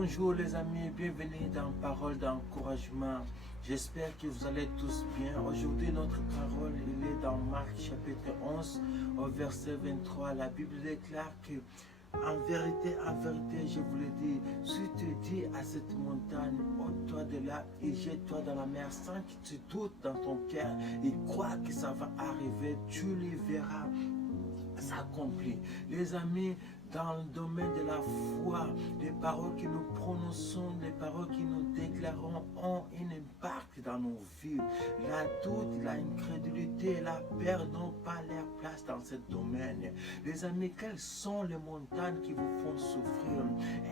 Bonjour les amis, bienvenue dans Parole d'encouragement. J'espère que vous allez tous bien. Aujourd'hui notre parole est dans Marc chapitre 11 au verset 23. La Bible déclare que en vérité, je vous le dis, si tu dis à cette montagne, ôte-toi de là et jette-toi dans la mer sans que tu doutes dans ton cœur et crois que ça va arriver, tu le verras s'accomplir. Les amis, dans le domaine de la foi, les paroles que nous prononçons, les paroles que nous déclarons ont un impact dans nos vies. La doute, l'incrédulité, la peur n'ont pas leur place dans ce domaine. Les amis, quelles sont les montagnes qui vous font souffrir?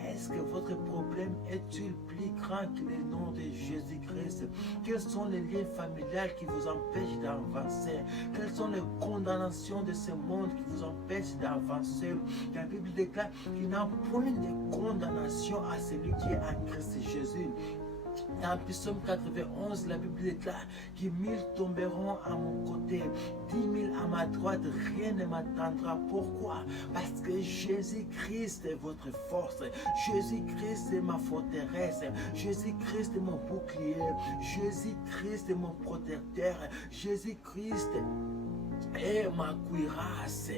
Est-ce que votre problème est-il plus grand que le nom de Jésus-Christ? Quels sont les liens familiales qui vous empêchent d'avancer? Quelles sont les condamnations de ce monde qui vous empêchent d'avancer? La Bible déclare qu'il n'y a point de condamnation à celui qui est en Christ Jésus. Dans Psaume 91, la Bible déclare que 1000 tomberont à mon côté, 10 000 à ma droite, rien ne m'attendra. Pourquoi? Parce que Jésus-Christ est votre force, Jésus-Christ est ma forteresse, Jésus-Christ est mon bouclier, Jésus-Christ est mon protecteur, Jésus-Christ est ma cuirasse.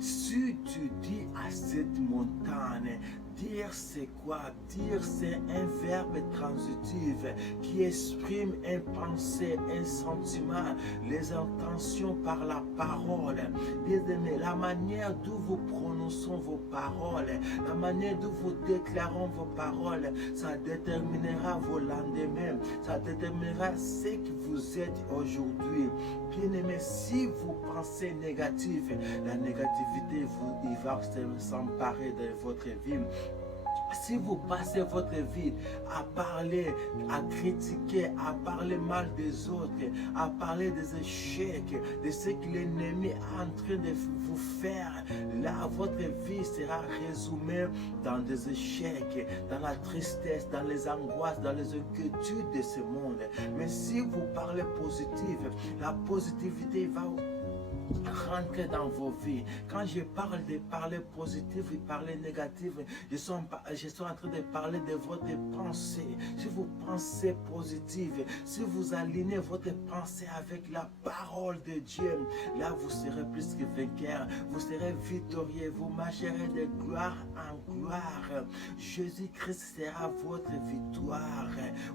Si tu dis à cette montagne, dire c'est quoi? Dire c'est un verbe transitif qui exprime une pensée, un sentiment, les intentions par la parole. Bien aimés, la manière dont vous prononçons vos paroles, la manière dont vous déclarons vos paroles, ça déterminera vos lendemains, ça déterminera ce que vous êtes aujourd'hui. Bien aimé, si vous pensez négatif, la négativité il va s'emparer de votre vie. Si vous passez votre vie à parler, à critiquer, à parler mal des autres, à parler des échecs, de ce que l'ennemi est en train de vous faire, là, votre vie sera résumée dans des échecs, dans la tristesse, dans les angoisses, dans les inquiétudes de ce monde. Mais si vous parlez positif, la positivité va rentrer dans vos vies. Quand je parle de parler positif et parler négatif, je suis en train de parler de votre pensée. Si vous pensez positif, si vous alignez votre pensée avec la parole de Dieu, là vous serez plus que vainqueur, vous serez victorieux, vous marcherez de gloire en gloire. Jésus-Christ sera votre victoire.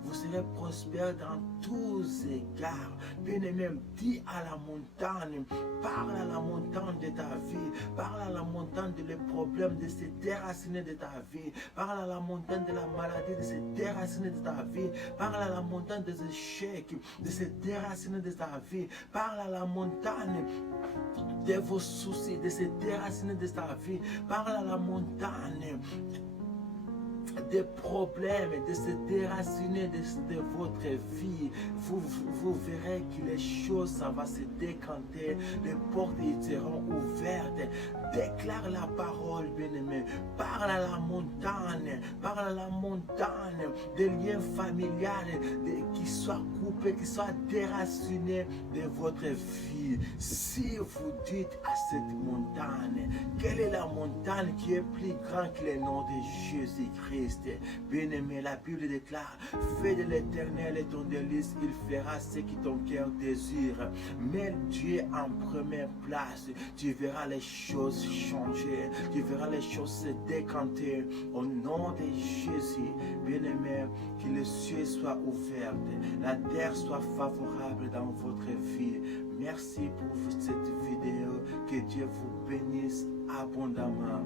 Vous serez prospère dans tous égards. Bien-aimé, dis à la montagne, parle à la montagne de ta vie, parle à la montagne de les problèmes, de se déraciner de ta vie, parle à la montagne de la maladie, de se déraciner de ta vie, parle à la montagne des échecs, de se déraciner de ta vie, parle à la montagne de vos soucis, de se déraciner de ta vie, parle à la montagne des problèmes, de se déraciner de votre vie. Vous verrez que les choses, ça va se décanter, les portes seront ouvertes. Déclare la parole, bien-aimé. Parle à la montagne, des liens familiales qui soient coupés, qui soient déracinés de votre vie. Si vous dites à cette montagne, quelle est la montagne qui est plus grande que le nom de Jésus-Christ? Bien-aimé, la Bible déclare, fais de l'Éternel ton délice, il fera ce que ton cœur désire. Mets Dieu en première place, tu verras les choses changer, tu verras les choses se décanter au nom de Jésus. Bien-aimé, que les cieux soient ouverts, la terre soit favorable dans votre vie. Merci pour cette vidéo, que Dieu vous bénisse abondamment.